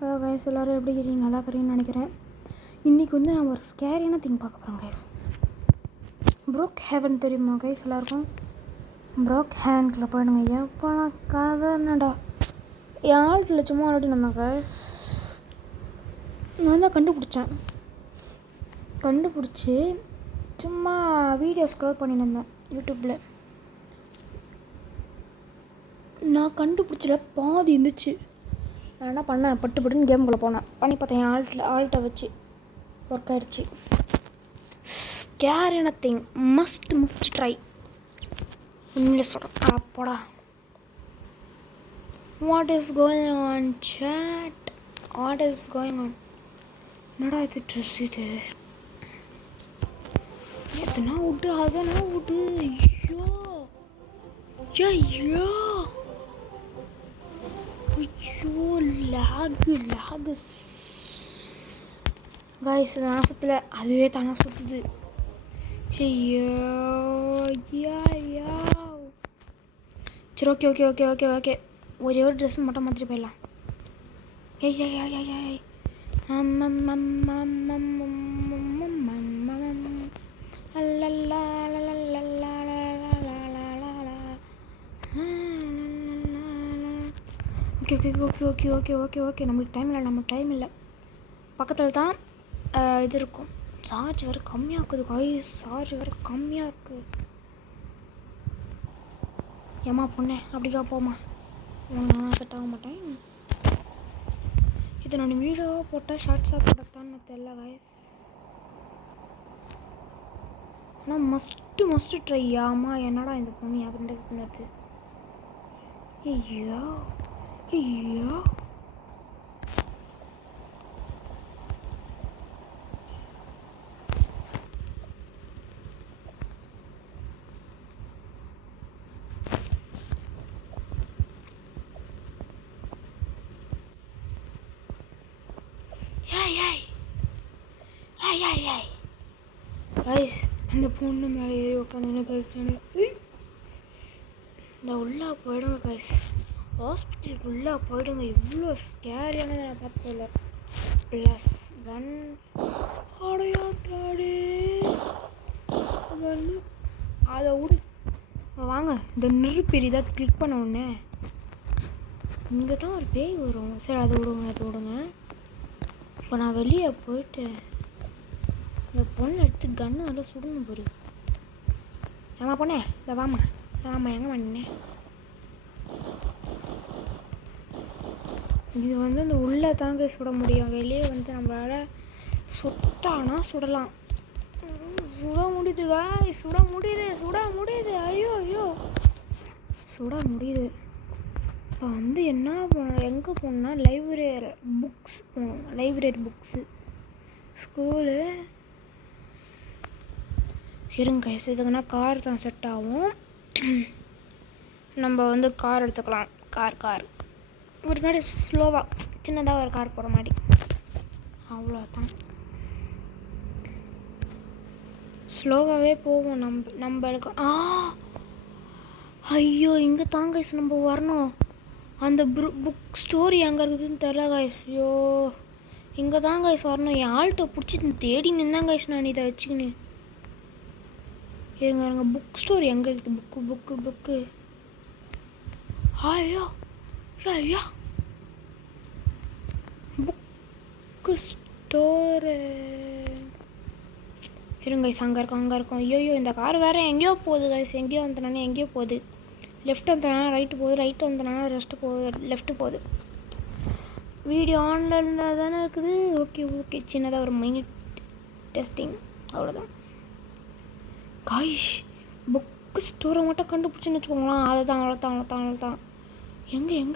Hello guys, எல்லோரும் எப்படி இருக்கிறீங்க? நல்லா இருக்கிறீங்கன்னு நினைக்கிறேன். இன்றைக்கி வந்து நம்ம ஒரு ஸ்கேரியான திங் பார்க்க போகிறோம் கைஸ். ப்ரோக் ஹேவன் தெரியுமா கைஸ் எல்லாருக்கும்? ப்ரோக் ஹேவனுக்குள்ளே போயிடுங்க. எப்போ கதை என்னடா என் ஆள்கிட்ட சும்மா விளையாடி வந்தேன் கைஸ். நான் தான் கண்டுபிடிச்சி சும்மா வீடியோ ஸ்க்ரோல் பண்ணிட்டு இருந்தேன் யூடியூப்பில். நான் கண்டுபிடிச்சல பாதி இருந்துச்சு. நான் என்ன பண்ணேன், பட்டுன்னு கேமுக்குள்ளே போனேன். பண்ணி பார்த்தேன், என் ஆள்கிட்ட வச்சு ஒர்க் ஆகிடுச்சு. ஸ்கேரியான திங், மஸ்ட் ட்ரை. உண்மையிலே சொல்கிறேன். அப்போடா, what is going on chat? What is going on? என்னடா இது ட்ரெஸ்? இது எத்தனா விட்டு அதனா விட்டு. ஐயோ லாகு கைஸ். நான் சுற்றல, அதுவே தானே சுற்றுது. ஐயோ சரி, ஓகே. ஒரே ஒரு ட்ரெஸ் மட்டும் மாற்றிட்டு போயிடலாம். ஏய் ஓகே. நம்மளுக்கு டைம் இல்லை. பக்கத்தில் தான் இது இருக்கும். சார்ஜ் வேறு கம்மியாக இருக்குது கைஸ். இருக்குது. ஏம்மா பொண்ணே, அப்படிக்கா போமா. நான் செட் ஆக மாட்டேன். இதை நான் வீடியோவாக போட்டால் ஷார்ட்ஸாக போட்டதான்னு தெரியல கைஸ். ஆனால் மஸ்ட்டு ட்ரை. ஆமா, என்னடா இந்த பொண்ணு யாருன்னு பண்ணுறது? ஐயோ கைஸ், அந்த பொண்ணு மேலே ஏறி உட்காந்து கைஸ். இந்த உள்ளே போயிடுங்க கைஸ், ஹாஸ்பிட்டல் உள்ளே போயிடுங்க. இவ்வளோ ஸ்கேரியானதை நான் பார்த்ததில்ல. +1 அடையா தாடே அதை விடு. வாங்க, இந்த நெருப்பெரிதாக கிளிக் பண்ண உடனே இங்கே தான் ஒரு பேய் வரும். சரி, அதை விடுங்க. இப்போ நான் வெளியே போயிட்டு இந்த பொண்ணை எடுத்து கன்று நல்லா சுடணும் போரு. ஏமா பொண்ணே, இந்த வாமா எங்கே பண்ணேன்? இது வந்து இந்த உள்ளே தாங்க சுட முடியும். வெளியே வந்து நம்மளால் சுடலாம். சுட முடியுது. ஐயோ சுட முடியுது. இப்போ வந்து என்ன எங்கே போகணுன்னா லைப்ரரி புக்ஸு ஸ்கூலு இருங்க. இதுக்குன்னா கார் தான் செட் ஆகும். நம்ம வந்து கார் எடுத்துக்கலாம். கார் ஒரு மாதிரி ஸ்லோவாக சின்னதாக ஒரு கார் போகிற மாதிரி, அவ்வளோதான். ஸ்லோவாகவே போவோம். நம்ம எடுக்க. ஐயோ, இங்கே தான் கைஸ் நம்ம வரணும். அந்த புக் ஸ்டோரி எங்கே இருக்குதுன்னு தெரில கைஸ். ஐயோ, இங்கே தான் கைஸ் வரணும். என் ஆள்கிட்ட பிடிச்சி தேடி நின்றாங்க கைஸ். நான் இதை வச்சுக்கின்னு இருங்க. புக் ஸ்டோரி எங்கே இருக்குது? புக்கு ஐயோ புக்கு ஸ்டோரு இருங்க கைஸ். அங்கே இருக்கும். ஐயோ, இந்த கார் வேறு எங்கேயோ போகுது கைஸ். எங்கேயோ போகுது. லெஃப்ட் வந்தனால ரைட்டு போகுது. ரைட்டு வந்தனால லெஃப்ட்டு போகுது. வீடியோ ஆனில் இருந்தால் தானே இருக்குது. ஓகே. சின்னதாக ஒரு மினிட் டெஸ்டிங், அவ்வளோதான் கைஸ். புக்கு ஸ்டோரை மட்டும் கண்டுபிடிச்சின்னு வச்சுக்கோங்களேன். அவ்வளோதான். எங்கே இங்கே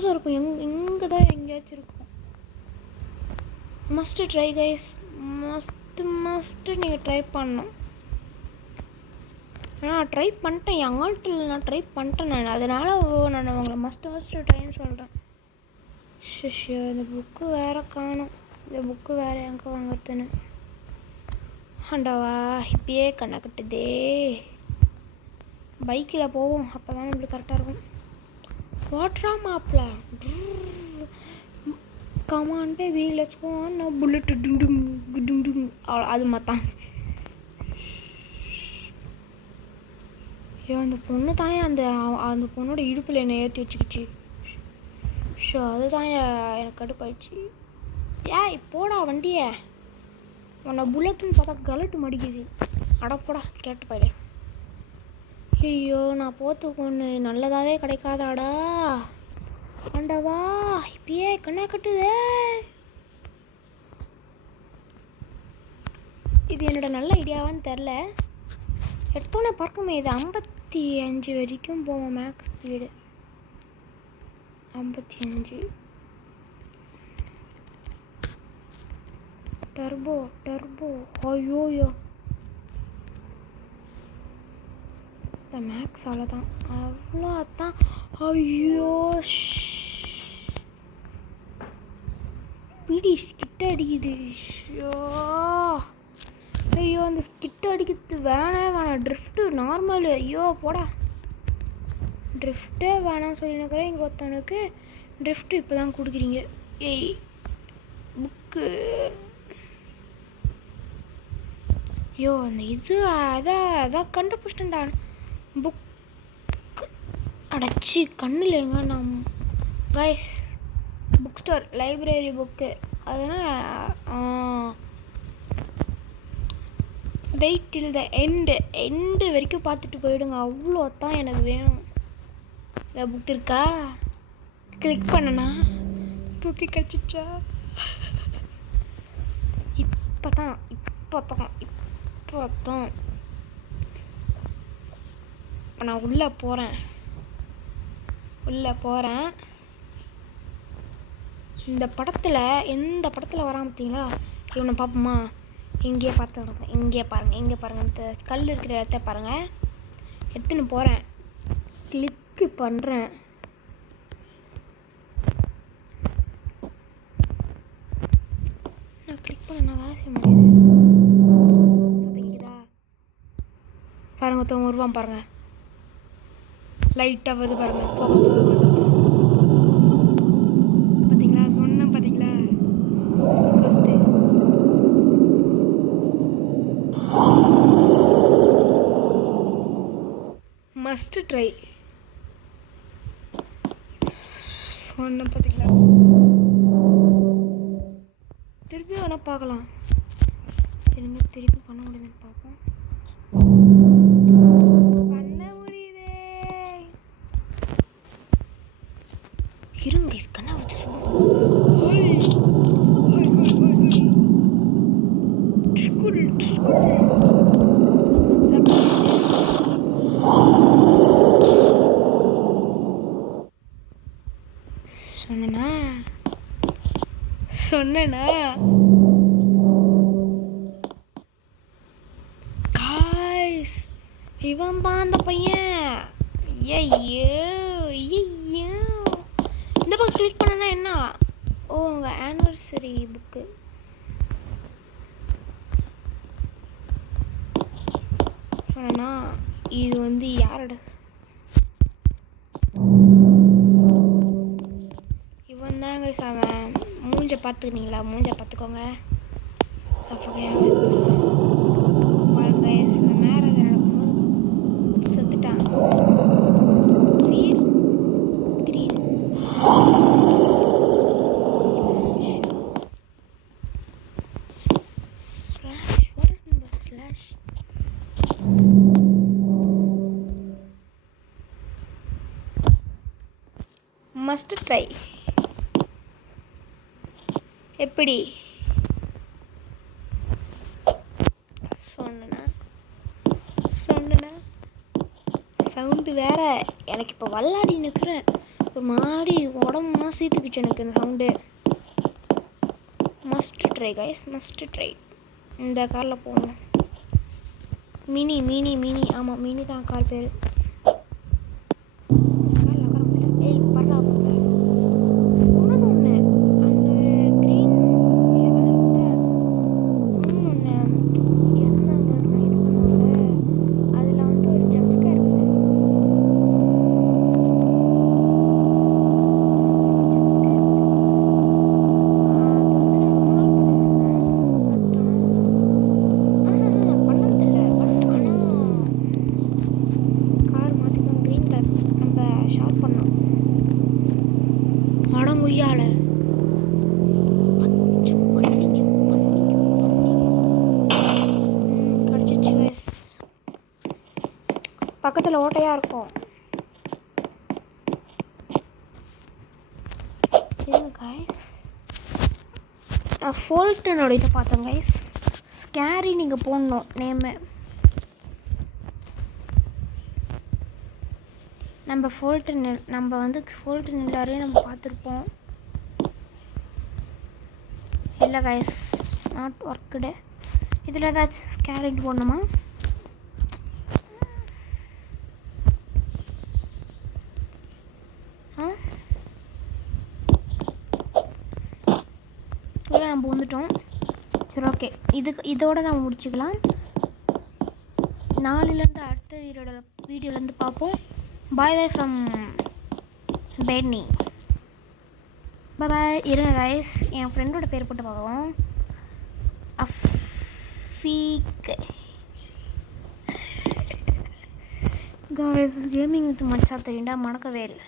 தான் இருக்கும். இங்கே தான் எங்கேயாச்சும் இருக்கும். Must try guys. மஸ்ட்டு நீங்கள் ட்ரை பண்ணணும். நான் ட்ரை பண்ணிட்டேன். என் ஆள்கிட்ட நான் ட்ரை பண்ணிட்டேன். அதனால் நான் உங்களை மஸ்ட்டு ட்ரைன்னு சொல்கிறேன். இந்த புக்கு வேறு காணும். இந்த புக்கு வேறு எங்கே வாங்குறதுன்னு ஆண்டவா, இப்பயே கண்ணை கட்டுதே. பைக்கில் போவோம், அப்போ தான் நம்மளுக்கு கரெக்டாக இருக்கும். வாட்ரா மாப்பிள்ள கமான் பேபி லெட்ஸ் கோ நான் புல்லட் டுங் டுங் டுங் டுங் அது மாத்தான். ஐயோ அந்த பொண்ணு தான் அந்த பொண்ணோட இடுப்பில் என்னை ஏற்றி வச்சுக்கிச்சு. ஷோ அதுதான் எனக்கு கடுப்பாயிடுச்சு. போடா வண்டியை, உன்னை புல்லட்டுன்னு பார்த்தா கலட்டு மடிக்குது. அடப்போடா கேட்டு போயிடு. ஐயோ நான் போத்துக்கு ஒன்று நல்லதாகவே கிடைக்காதாடா ஆண்டவா. இப்பயே கண்ணா கட்டுதே. இது என்னோட நல்ல ஐடியாவான்னு தெரில. எடுத்தோன்னே பார்க்குமே இது 55 வரைக்கும் போவோம் மேக்ஸ் ஸ்பீடு. 55 டர்போ. ஐயோயோ இந்த மேக்ஸ் அவ்வளோதான். ஐயோ பிடி கிட்ட அடிக்குது. ஐயோ அந்த கிட்ட அடிக்கிறது வேணாம். Drift normal. ஐயோ போடா ட்ரிஃப்ட்டே வேணாம் சொல்லினுக்கிறேன். இங்கே ஒருத்தனுக்கு ட்ரிஃப்ட்டு இப்போ தான் கொடுக்குறீங்க. ஏய் புக்கு. ஐயோ அந்த இது அதான் கண்டுபிடிச்சிட்டேன்டா. புக் அடைச்சி கண்ணில் எங்க நான் guys book store library book. அதனால் வெயிட் டில் த எண்டு வரைக்கும் பார்த்துட்டு போயிடுங்க. அவ்வளோ தான் எனக்கு வேணும். இந்த புக் இருக்கா கிளிக் பண்ணனா புக்கு கிடச்சிச்சா. இப்போ தான் இப்போ நான் உள்ளே போகிறேன். இந்த படத்தில் எந்த படத்தில் வரான் பார்த்தீங்களா? இவனை பார்ப்போமா? இங்கேயே பார்த்து இங்கே பாருங்கள் இந்த கல் இருக்கிற இடத்த பாருங்கள். எடுத்துன்னு போகிறேன். கிளிக்கு பண்ணுறேன். நான் கிளிக் பண்ண வேலை செய்ய முடியாது. சத்தங்கிக்குதா பாருங்க. ஒருத்தவங்க வருவான் பாருங்கள். லைட்டாக வருது பாருங்கள். போக பார்த்தீங்களா? சொன்னேன் பார்த்தீங்களா? ஃபஸ்ட்டு மஸ்ட் ட்ரை சொன்ன பார்த்தீங்களா? திருப்பி வேணால் பார்க்கலாம். திரும்பி பண்ண முடியுதுன்னு பார்ப்போம். பண்ண முடியுதே. இருங்க கண்ணா வச்சு சொன்னேனா காய்ஸ் இவன் தான் அந்த பையன். ஐயோ இந்த பக்கம் கிளிக் பண்ணனா என்ன? ஓ உங்கள் ஆனிவர்சரி புக்கு. சொன்னா இது வந்து யாரோட? இவன் தாங்க அவன். மூஞ்ச பார்த்துக்கினீங்களா? மூஞ்ச பார்த்துக்கோங்க. பாருங்க மேரேஜ் நடக்கும்போது செத்துட்டான். Green must try. எப்படி சொன்னா சவுண்டு வேற. எனக்கு இப்போ வல்லாடி நிற்கிறேன். ஒரு மாதிரி உடம்புலாம் சீத்துக்குச்சு எனக்கு இந்த sound. Must try guys, must try. இந்த காரில் போகணும். மினி ஆமாம் மினி தான் கார் பேர். கொய்யால பச்சை பண்ணிங்க கிடச்சிச்சு கைஸ். பக்கத்தில் ஓட்டையாக இருக்கும். கைஸ் நான் ஃபோல்டனோட இதை பார்த்தேன் கைஸ். ஸ்கேரி நீங்கள் போடணும் நேமு. நம்ம ஃபோல்டன் எல்லாரையும் நம்ம பார்த்துருப்போம். இல்லை கைஸ் நாட் ஒர்க்குடு. இதில் ஏதாச்சும் ஸ்கேரிங் போடணுமா? இல்லை நம்ம வந்துட்டோம். சரி ஓகே, இதோடு நம்ம முடிச்சுக்கலாம். நாளையிலேருந்து அடுத்த வீடியோலேருந்து பார்ப்போம். பாய் பாய் ஃப்ரம் பென்னி. பாய். இருங்க கைஸ், என் ஃப்ரெண்டோட பேர் போட்டு பார்ப்போம். அஃபீக் கைஸ். கேமிங் வித் மச்சா தெரியுண்டா. மாணிக்கவேல்.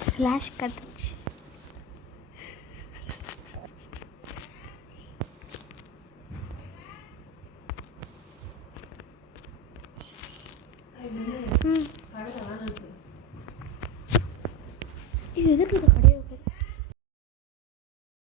Slash cut. எதுக்கு இது கிடையாது?